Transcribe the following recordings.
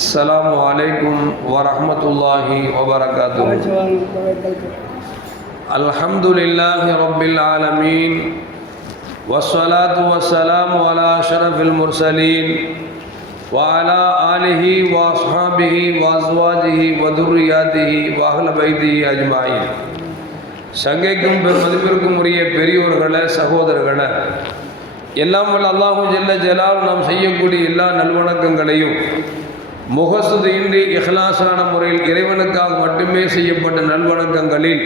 السلام عليكم ورحمة الله وبركاته الحمد لله رب العالمين والصلاة والسلام على أشرف المرسلين وعلى آله وأصحابه وأزواجه وذرياته وأهل بيته أجمعين சங்கைக்கும் மதிப்பிற்கும் உரிய பெரியோர்களே சகோதரர்களே எல்லாம் வல்ல அல்லாஹு ஜல்ல ஜலால் நாம் செய்யக்கூடிய எல்லா நல்வணக்கங்களையும் முகசுதியின்றி இஹ்லாசான முறையில் இறைவனுக்காக மட்டுமே செய்யப்பட்ட நல்வணக்கங்களில்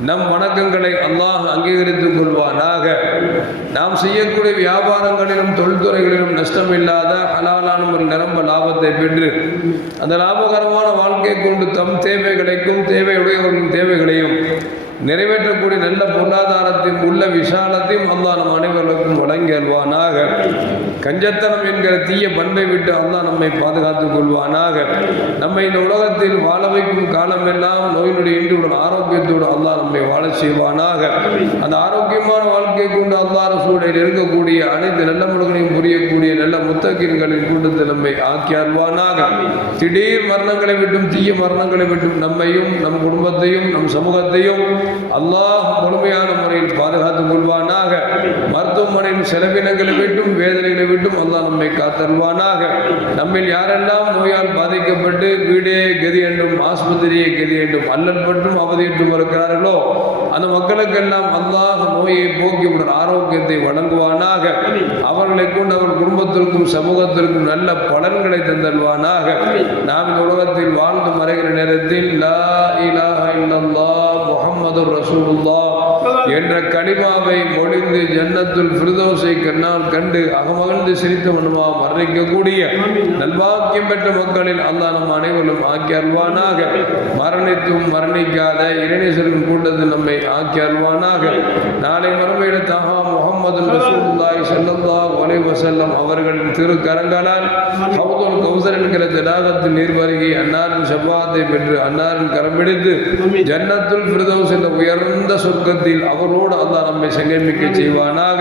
நம் வணக்கங்களை அல்லாஹ் அங்கீகரித்துக் கொள்வானாக. நாம் செய்யக்கூடிய வியாபாரங்களிலும் தொழில்துறைகளிலும் நஷ்டமில்லாத ஹலாலான ஒரு நிரம்ப லாபத்தை பெற்று அந்த லாபகரமான வாழ்க்கை கொண்டு தம் தேவைகளைக்கும் தேவையுடையவர்களின் தேவைகளையும் நிறைவேற்றக்கூடிய நல்ல பொருளாதாரத்தையும் உள்ள விசாலத்தையும் அல்லா நம் அனைவர்களுக்கும் வழங்கியல்வானாக. கஞ்சத்தனம் என்கிற தீய பண்பை விட்டு அல்லா நம்மை பாதுகாத்துக் கொள்வானாக. நம்மை இந்த உலகத்தில் வாழ வைக்கும் காலமெல்லாம் நோயினுடைய இன்றியுடன் ஆரோக்கியத்தோடு அல்லா நம்மை வாழ செய்வானாக. அந்த ஆரோக்கியமான வாழ்க்கை கொண்டு அல்லாஹ் சூழலில் இருக்கக்கூடிய அனைத்து நல்ல முழுகளையும் புரியக்கூடிய நல்ல முத்தகின்களின் கூட்டத்தில் நம்மை ஆக்கி அல்வானாக திடீர் மரணங்களை விட்டும் தீய மரணங்களை விட்டும் நம்மையும் நம் குடும்பத்தையும் நம் சமூகத்தையும் அல்லாஹ் முழுமையான முறையில் பாதுகாத்துக் கொள்வானாக. மருத்துவமனையின் செலவினங்களை விட்டும் வேதனைகளை விட்டும் அல்லாஹ் நம்மை காத்தல்வானாக நம்மில் யாரெல்லாம் நோயால் பாதிக்கப்பட்டு வீடே கதி என்றும் ஆஸ்பத்திரியே கதி என்றும் அல்லல் பற்றும் அவதியிட்டும் இருக்கிறார்களோ அந்த மக்களுக்கெல்லாம் அல்லாஹ் நோயை போக்கிவிடும் ஆரோக்கியத்தை வழங்குவானாக அவர்களை கொண்டு அவர் குடும்பத்திற்கும் சமூகத்திற்கும் நல்ல பலன்களை தந்தல்வானாக நாம் இந்த உலகத்தில் வாழ்ந்து மறைகிற நேரத்தில் லா இலாஹ என்ற கனிமாவை மொழிந்து ஜன்னத்துல் ஃபிர்தோஸை கண்ணால் கண்டு அகமகிழ்ந்து சிரித்த மனுமா மரணிக்கக்கூடிய நல்வாக்கியம் பெற்ற மக்களில் அல்லாஹ் நம் அனைவரும் ஆக்கி அல்வானாக மரணித்தும் மரணிக்காத இறைநேசரின் கூட்டத்தில் நம்மை ஆக்கி அல்வானாக நாளை மறுமையிட தஹா முகமது ரசூலுல்லாஹி ஸல்லல்லாஹு அலைஹி வஸல்லம் அவர்களின் திருக்கரங்களால் ஹவுதுல் கௌசர் என்கிற ஜடாகத்தில் நீர் வருகி அன்னாரின் ஷபாத்தை பெற்று அன்னாரின் கரம் பிடித்து ஜன்னத்துல் ஃபிர்தௌஸ் என்ற உயர்ந்த சொர்க்கத்தில் அவரோடு அல்லாஹ் நம்மை சங்கமிக்க செய்வானாக.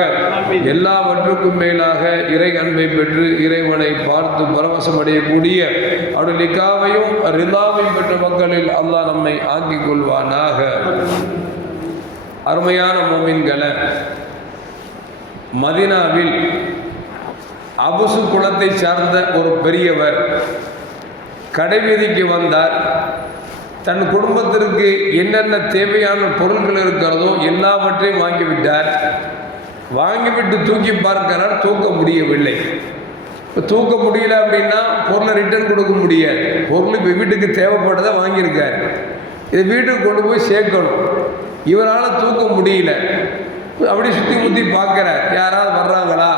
எல்லாவற்றுக்கும் மேலாக இறை அன்பை பெற்று இறைவனை பார்த்து பரவசம் அடையக்கூடிய அவருடைய ரிதாவையும் பெற்ற மக்களில் அல்லாஹ் நம்மை ஆக்கிக் கொள்வானாக. அருமையான மோமின்களை மதினாவில் அபுசு குலத்தை சார்ந்த ஒரு பெரியவர் கடைவீதிக்கு வந்தார். தன் குடும்பத்திற்கு என்னென்ன தேவையான பொருட்கள் இருக்கிறதோ எல்லாவற்றையும் வாங்கிவிட்டார். வாங்கிவிட்டு தூக்கி பார்க்கிறார் தூக்க முடியவில்லை. இப்போ தூக்க முடியல அப்படின்னா பொருளை ரிட்டர்ன் கொடுக்க முடியாது. பொருள் இப்போ வீட்டுக்கு தேவைப்பட்டதை வாங்கியிருக்கார். இதை வீட்டுக்கு கொண்டு போய் சேர்க்கணும். இவரால் தூக்க முடியல. அப்படி சுற்றி முற்றி பார்க்குறார். யாராவது வர்றாங்களா?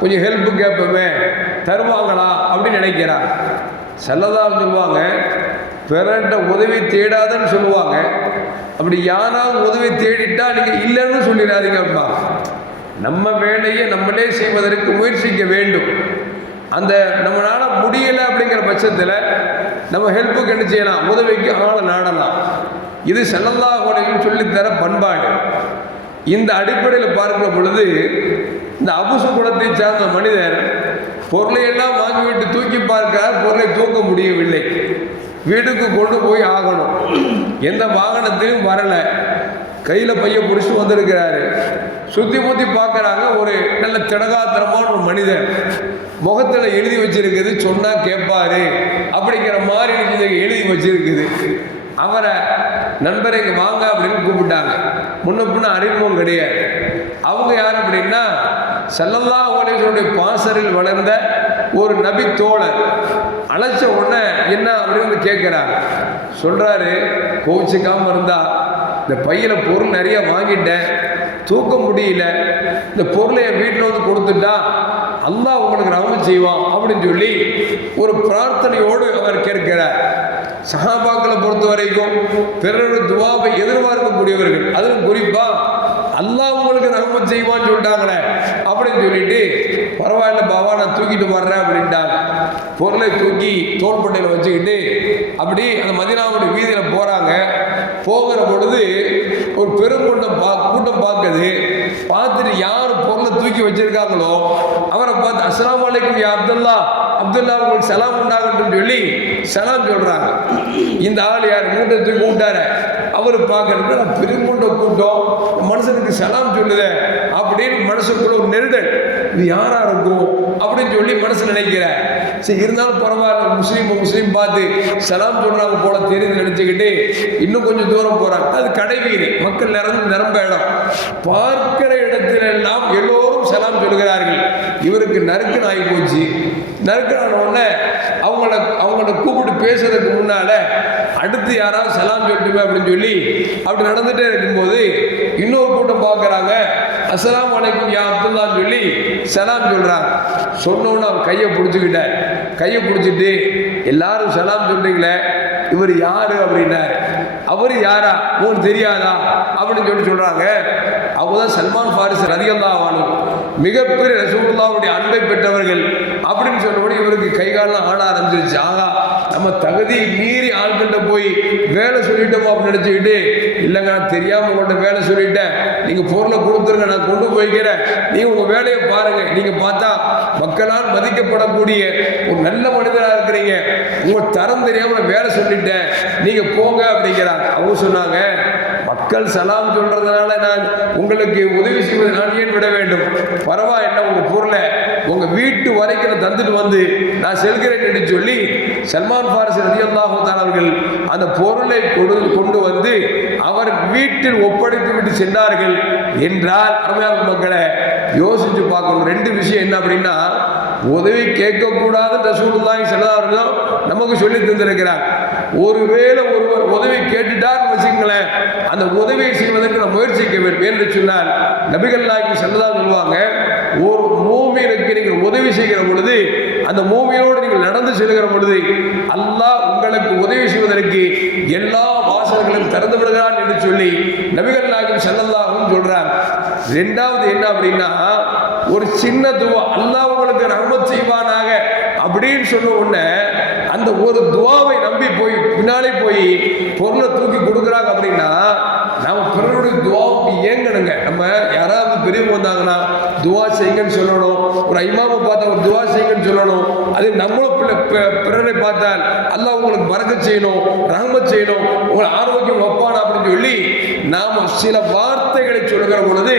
கொஞ்சம் ஹெல்ப்பு கேட்போமே. தருவாங்களா? அப்படின்னு நினைக்கிறார். செல்லதாக சொல்லுவாங்க. பிறர்கிட்ட உதவி தேடாதன்னு சொல்லுவாங்க. அப்படி யாராவது உதவி தேடிட்டா நீங்கள் இல்லைன்னு சொல்லிடாதீங்க அப்படின்னா நம்ம வேலையை நம்மளே செய்வதற்கு முயற்சிக்க வேண்டும். அந்த நம்மளால் முடியலை அப்படிங்கிற பட்சத்தில் நம்ம ஹெல்ப்புக்கு என்ன செய்யலாம்? உதவிக்கு ஆளை நாடலாம். இது செல்லல்லா உலகம் சொல்லித்தர பண்பாடு. இந்த அடிப்படையில் பார்க்கிற பொழுது இந்த அபுசு குலத்தை சார்ந்த மனிதர் பொருளை எல்லாம் வாங்கிவிட்டு தூக்கி பார்க்கிறார் பொருளை தூக்க முடியவில்லை. வீட்டுக்கு கொண்டு போய் ஆகணும். எந்த வாகனத்திலும் வரலை. கையில் பைய பிடிச்சி வந்திருக்கிறாரு. சுற்றி முற்றி பார்க்குறாங்க ஒரு நல்ல திடகாத்திரமான ஒரு மனிதன் முகத்தில் எழுதி வச்சிருக்குது சொன்னால் கேட்பாரு. அப்படிங்கிற மாதிரி எழுதி வச்சிருக்குது. அவரை நண்பரை இங்கே வாங்க அப்படின்னு கூப்பிட்டாங்க. முன்ன பின்ன அறிமுகம் கிடையாது. அவங்க யார் அப்படின்னா செல்லல்லா உலகனுடைய பாசரில் வளர்ந்த ஒரு நபி தோழர். அழைச்ச உடனே என்ன அப்படின்னு கேட்குறாரு. சொல்கிறாரு கோவிச்சுக்காமல் இருந்தா இந்த பையில் பொருள் நிறைய வாங்கிட்டேன் தூக்க முடியல இந்த பொருளை என் வீட்டில் வந்து கொடுத்துட்டா அல்லாஹ் உங்களுக்கு ரவம் செய்வான் அப்படின்னு சொல்லி ஒரு பிரார்த்தனையோடு அவர் கேட்கிறார். சஹாபாக்களை பொறுத்த வரைக்கும் பிறருடைய துவாவை எதிர்பார்க்கக்கூடியவர்கள். அதுவும் குறிப்பாக அல்லாஹ் உங்களுக்கு ரஹமத் செய்வான்னு சொல்லிட்டாங்களே. அப்படின்னு சொல்லிட்டு பரவாயில்ல பாவா நான் தூக்கிட்டு வர்றேன் அப்படின்ட்டாங்க. பொருளை தூக்கி தோள்பட்டையில் வச்சுக்கிட்டு அப்படி அந்த மதினாவுடைய வீதியில் போகிறாங்க போகிற பொழுது ஒரு பெருங்கூட்டம் பா கூட்டம் பார்க்குது. பார்த்துட்டு யார் பொருளை தூக்கி வச்சிருக்காங்களோ அவரை பார்த்து அஸ்லாம் வலைக்கும் அப்துல்லா அப்துல்லா உங்களுக்கு சலாம் உண்டாகட்டும் சொல்லி சலாம் சொல்கிறாங்க இந்த ஆள் யார்? மூட்டை தூக்கி விட்டாரு அவர் பார்க்கறது நான் கூட்டம்? மனுஷனுக்கு சலாம் சொல்லுதே அப்படின்னு மனசுக்குள்ள ஒரு நெருடல். இது யாரா இருக்கும் அப்படின்னு சொல்லி மனசு நினைக்கிறேன் சரி இருந்தாலும் பரவாயில்ல முஸ்லீம் முஸ்லீம் பார்த்து சலாம் சொல்றாங்க போல தெரிந்து நினைச்சுக்கிட்டு இன்னும் கொஞ்சம் தூரம் போறாங்க அது கடைவீடு மக்கள் நிரம்ப நிரம்ப இடம். பார்க்கிற இடத்துல எல்லாம் எல்லோரும் சலாம் சொல்கிறார்கள். இவருக்கு நறுக்குன்னு ஆகி போச்சு நறுக்குன உடனே அவங்கள அவங்கள கூப்பிட்டு பேசுறதுக்கு முன்னால அடுத்து யாராவது சலாம் சொல்லட்டுமே அப்படின்னு சொல்லி அப்படி நடந்துட்டே இருக்கும்போது இன்னொரு கூட்டம் பார்க்குறாங்க. அஸ்ஸலாமு வணக்கம் யா அப்துல்லான்னு சொல்லி சலாம் சொல்கிறான் சொன்னோன்னு அவர் கையை பிடிச்சிக்கிட்டார் கையை பிடிச்சிட்டு எல்லாரும் சலாம் சொல்கிறீங்களே இவர் யாரு அப்படின்னார் அவர் யாரா? உங்களுக்கு தெரியாதா? அப்படின்னு சொல்லி சொல்கிறாங்க அவங்க தான் சல்மான் ஃபாரிஸ் ஆகணும் மிகப்பெரிய ரசகுல்லாவுடைய அன்பை பெற்றவர்கள் அப்படின்னு சொன்னபடி இவருக்கு கை ஆட ஆரம்பிச்சிருச்சு. ஆகா நம்ம தகுதி மீறி ஆள்கிட்ட போய் வேலை சொல்லிட்டோமோ அப்படின்னு நினச்சிக்கிட்டு இல்லைங்க நான் தெரியாமல் உங்கள்கிட்ட வேலை சொல்லிட்டேன். நீங்கள் பொருளை கொடுத்துருங்க நான் கொண்டு போய்க்கிறேன் நீ உங்கள் வேலையை பாருங்க. நீங்கள் பார்த்தா மக்களால் மதிக்கப்படக்கூடிய ஒரு நல்ல மனிதராக இருக்கிறீங்க. உங்கள் தரம் தெரியாமல் நான் வேலை சொல்லிட்டேன். நீங்கள் போங்க அப்படிங்கிறாங்க அவங்க சொன்னாங்க மக்கள் சலாம் சொல்றதுனால நான் உங்களுக்கு உதவி செய்வது நான் ஏன் விட வேண்டும்? பரவாயில்லை உங்க பொருளை உங்க வீட்டு வரைக்கும் தந்துட்டு வந்து நான் செல்கிறேன் என்று சொல்லி சல்மான் பாரிஸ் ரதியல்லாஹு அவர்கள் அந்த பொருளை கொடு கொண்டு வந்து அவர் வீட்டில் ஒப்படைத்து விட்டு சென்றார்கள் என்றால் அருமையான மக்களை யோசிச்சு பார்க்கணும். ரெண்டு விஷயம் என்ன அப்படின்னா உதவி கேட்கக்கூடாது ரசூலுல்லாஹி ஸல்லல்லாஹு நமக்கு சொல்லி தந்திருக்கிறார். ஒருவேளை ஒருவர் உதவி கேட்டுட்டார் வச்சுங்களேன் அந்த உதவியை செய்வதற்கு நான் முயற்சிக்க வேண்டும். என்று சொன்னால் நபிகள் நாயகம் செல்லதா சொல்லுவாங்க ஒரு மூமியனுக்கு நீங்கள் உதவி செய்கிற பொழுது அந்த மூமியோடு நீங்கள் நடந்து செல்கிற பொழுது அல்லாஹ் உங்களுக்கு உதவி செய்வதற்கு எல்லா வாசல்களும் திறந்து விடுகிறான் என்று சொல்லி நபிகள் நாயகம் செல்லல்லாகவும் சொல்றார் ரெண்டாவது என்ன அப்படின்னா ஒரு சின்ன துவா அல்லாஹ் உங்களுக்கு ரகமத் செய்வானாக அப்படின்னு சொன்ன உடனே அந்த ஒரு துவாவை நம்பி போய் பின்னாலே போய் பொருளை தூக்கி கொடுக்குறாங்க அப்படின்னா நம்ம பிறருடைய துவாவுக்கு ஏங்கணுங்க. நம்ம யாராவது பெரியவங்க வந்தாங்கன்னா துவா செய்யுங்கன்னு சொல்லணும். ஒரு ஐமாவை பார்த்தா ஒரு துவா செய்யுங்கன்னு சொல்லணும். அது நம்மளும் பிள்ளை- பிறரை பார்த்தால் அல்லா உங்களுக்கு மறக்க செய்யணும் ரகம செய்யணும் உங்களை ஆரோக்கியம் வைப்பான் அப்படின்னு சொல்லி நாம் சில வார்த்தைகளை சொல்லுகிற பொழுது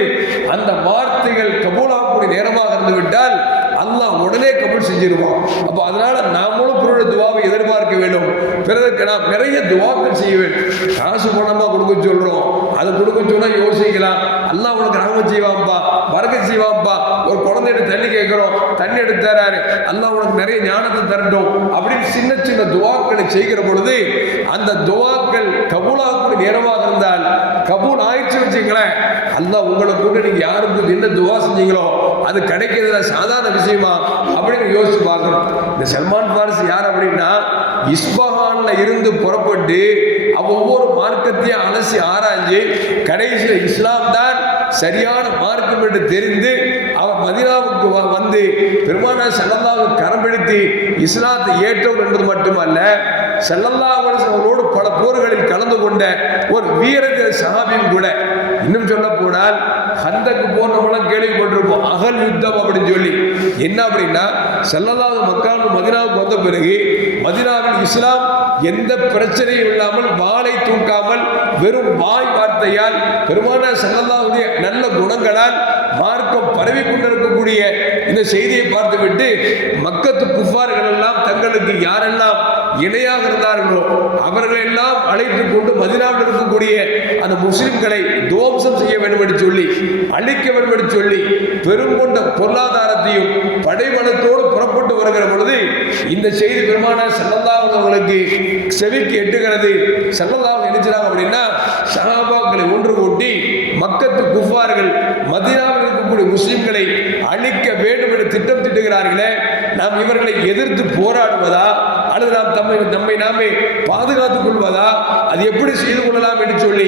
அந்த வார்த்தைகள் கபூலாகக்கூடிய நேரமாக இருந்து விட்டால் அல்லாஹ் உடனே கபூல் செஞ்சிருவான். அப்போ அதனால நாம் துவாவை எதிர்பார்க்க வேண்டும். பிறருக்கு நான் நிறைய துவாக்கள் செய்வேன். காசு பணமாக கொடுக்க சொல்கிறோம் அது கொடுக்க சொன்னால் யோசிக்கலாம். எல்லாம் உனக்கு ரஹமத் செய்வான்ப்பா வரக செய்வான்ப்பா ஒரு குழந்தைகிட்ட தண்ணி கேட்குறோம். தண்ணி எடுத்து தராரு எல்லாம் உனக்கு நிறைய ஞானத்தை தரட்டும். அப்படின்னு சின்ன சின்ன துவாக்களை செய்கிற பொழுது அந்த துவாக்கள் கபூலாவுக்கு நேரமாக இருந்தால் கபூல் ஆயிடுச்சு வச்சுங்களேன் அல்லா உங்களை கூட நீங்கள் யாருக்கு என்ன துவா செஞ்சீங்களோ அது கிடைக்கிறதுல சாதாரண விஷயமா அப்படின்னு யோசிச்சு பார்க்கணும். இந்த சல்மான் பாரிஸ் யார் அப்படின்னா இஸ்பஹான்ல இருந்து புறப்பட்டு ஒவ்வொரு மார்க்கத்தையும் அலசி ஆராய்ஞ்சு கடைசியில் இஸ்லாம் தான் சரியான மார்க்கம் என்று தெரிந்து அவர் மதினாவுக்கு வ- வந்து பெருமானா செல்லல்லாவை கரம்பிடித்து இஸ்லாத்தை ஏற்றவர் என்பது மட்டுமல்ல செல்லல்லா அவரோடு பல போர்களில் கலந்து கொண்ட ஒரு வீரக சகாபியும் கூட. இன்னும் சொல்ல போனால் ஹந்தக்கு போனவங்களாம் கேள்விப்பட்டிருப்போம் அகல் யுத்தம் அப்படின்னு சொல்லி. என்ன அப்படின்னா செல்லல்லாத மக்கள் மதினாவுக்கு வந்த பிறகு மதினாவில் இஸ்லாம் எந்த பிரச்சனையும் இல்லாமல் வாளை தூக்காமல் வெறும் வாய் வார்த்தையால் பெருமான செல்லல்லாவுடைய நல்ல குணங்களால் மார்க்கம் பரவி கொண்டிருக்கக்கூடிய இந்த செய்தியை பார்த்துவிட்டு மக்கத்து குஃபார்கள் எல்லாம் தங்களுக்கு யாரெல்லாம் இணையாக இருந்தார்களோ அவர்கள் எல்லாம் அழைத்து கொண்டு மதினாவில் இருக்கக்கூடிய அந்த முஸ்லிம்களை துவம்சம் செய்ய வேண்டும் என்று சொல்லி அழிக்க வேண்டும் என்று சொல்லி பெருங்கொண்ட பொருளாதாரத்தையும் படைவனத்தோடு புறப்பட்டு வருகிற பொழுது இந்த செய்தி பெருமான செல்லல்லாவது அவர்களுக்கு செவிக்கு எட்டுகிறது. செல்லல்லாவது நினைச்சாங்க அப்படின்னா சகாபாக்களை ஒன்று கூட்டி மக்கத்து குஃபார்கள் மதினாவில் இருக்கக்கூடிய முஸ்லிம்களை அழிக்க வேண்டும் என்று திட்டம் திட்டுகிறார்களே நாம் இவர்களை எதிர்த்து போராடுவதா? அல்லது நாம் தம்மை நம்மை நாமே பாதுகாத்துக் கொள்வதா? அது எப்படி செய்து கொள்ளலாம் என்று சொல்லி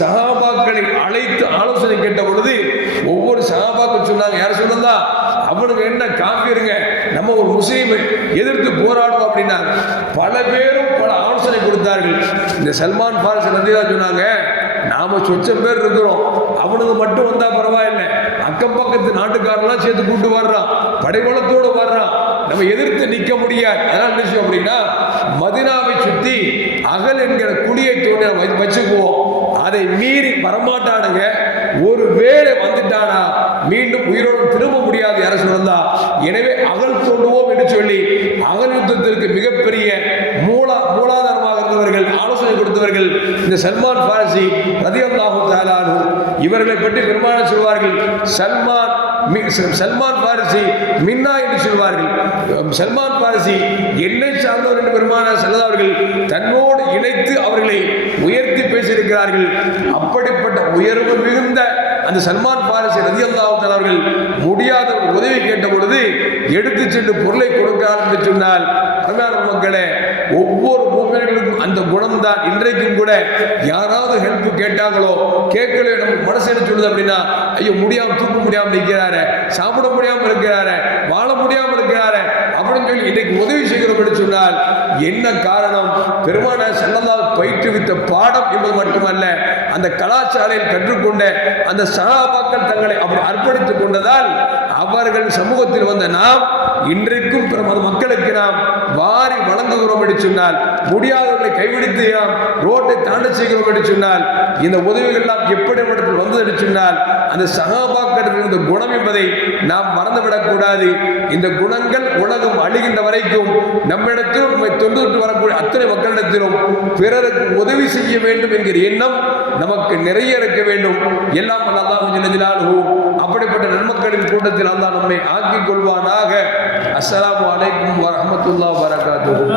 சஹாபாக்களை அழைத்து ஆலோசனை கேட்ட பொழுது ஒவ்வொரு சஹாபாக்கள் சொன்னாங்க யார் சொன்னதா அவனுக்கு என்ன காப்பிருங்க நம்ம ஒரு முஸ்லீமை எதிர்த்து போராடும் அப்படின்னா பல பேரும் பல ஆலோசனை கொடுத்தார்கள். இந்த சல்மான் பாரிஸ் நந்திதா சொன்னாங்க நாம சொச்சம் பேர் இருக்கிறோம். அவனுங்க மட்டும் வந்தா பரவாயில்லை. அக்கம் பக்கத்து நாட்டுக்காரெல்லாம் சேர்த்து கூட்டு வர்றான். படைவளத்தோடு வர்றான். நம்ம எதிர்த்து நிற்க முடியாது. அதனால என்ன செய்யும் அப்படின்னா மதினாவை சுற்றி அகல் என்கிற குழியை தோண்டி நம்ம வச்சுக்குவோம். அதை மீறி வரமாட்டானுங்க. ஒரு வந்து விட்டானா? மீண்டும் உயிரோடு திரும்ப முடியாது யார சொல்லா எனவே அகல் தோண்டுவோம் என்று சொல்லி அகல் யுத்தத்திற்கு மிகப்பெரிய மூலா மூலாதாரமாக இருந்தவர்கள் ஆலோசனை கொடுத்தவர்கள் இந்த சல்மான் பாரசி ரதியல்லாஹு தாலானு இவர்களை பற்றி பெருமாள் சொல்வார்கள் சல்மான் சல்மான் பாரிசி மின்னா என்று சொல்வார்கள். சல்மான் பாரிசி என்னை சார்ந்தவர் என்று பெருமான செல்லதவர்கள் தன்னோடு இணைத்து அவர்களை உயர்த்தி பேசியிருக்கிறார்கள். அப்படிப்பட்ட உயர்வு மிகுந்த அந்த சல்மான் பாரிசி ரதி அவர்கள் முடியாத உதவி கேட்ட பொழுது எடுத்து சென்று பொருளை கொடுக்க என்று சொன்னால் அருமையான மக்களே ஒவ்வொரு மூமியர்களுக்கும் அந்த குணம் தான் இன்றைக்கும் கூட யாராவது ஹெல்ப் கேட்டாங்களோ கேட்கல நம்ம மனசு என்ன சொல்லுது அப்படின்னா ஐயோ முடியாமல் தூக்க முடியாமல் நிற்கிறாரு சாப்பிட முடியாமல் இருக்கிறாரு வாழ முடியாமல் இருக்கிறாரு அப்படின்னு சொல்லி இன்றைக்கு உதவி செய்கிறோம் சொன்னால் என்ன காரணம்? பெருமான செல்லதால் பயிற்றுவித்த பாடம் என்பது மட்டுமல்ல அந்த கலாச்சாரையில் கற்றுக்கொண்ட அந்த சகாபாக்கள் தங்களை அப்படி அர்ப்பணித்துக் கொண்டதால் அவர்கள் சமூகத்தில் வந்த நாம் இன்றைக்கும் பிற மக்களுக்கு நாம் வாரி வழங்குகிறோம் என்று சொன்னால் முடியாதவர்களை கைவிடுத்து ரோட்டை தாண்ட செய்கிறோம் என்று சொன்னால் இந்த உதவிகள் எல்லாம் எப்படி இடத்தில் வந்தது என்று சொன்னால் அந்த சகாபாக்கள் இருந்த குணம் என்பதை நாம் மறந்துவிடக்கூடாது. இந்த குணங்கள் உலகம் அழிகின்ற வரைக்கும் நம்மிடத்திலும் நம்மை தொண்டு வரக்கூடிய அத்தனை மக்களிடத்திலும் பிறருக்கு உதவி செய்ய வேண்டும் என்கிற எண்ணம் நமக்கு நிறைய இருக்க வேண்டும். எல்லாம் அல்லாஹ் ஜிலஜிலாலு அப்படிப்பட்ட நன்மக்களின் கூட்டத்தில் அல்லாஹ் நம்மை ஆக்கிக் கொள்வானாக. அஸ்லாம் அலைக்கும் வரமத்துல்லா வரகாத்து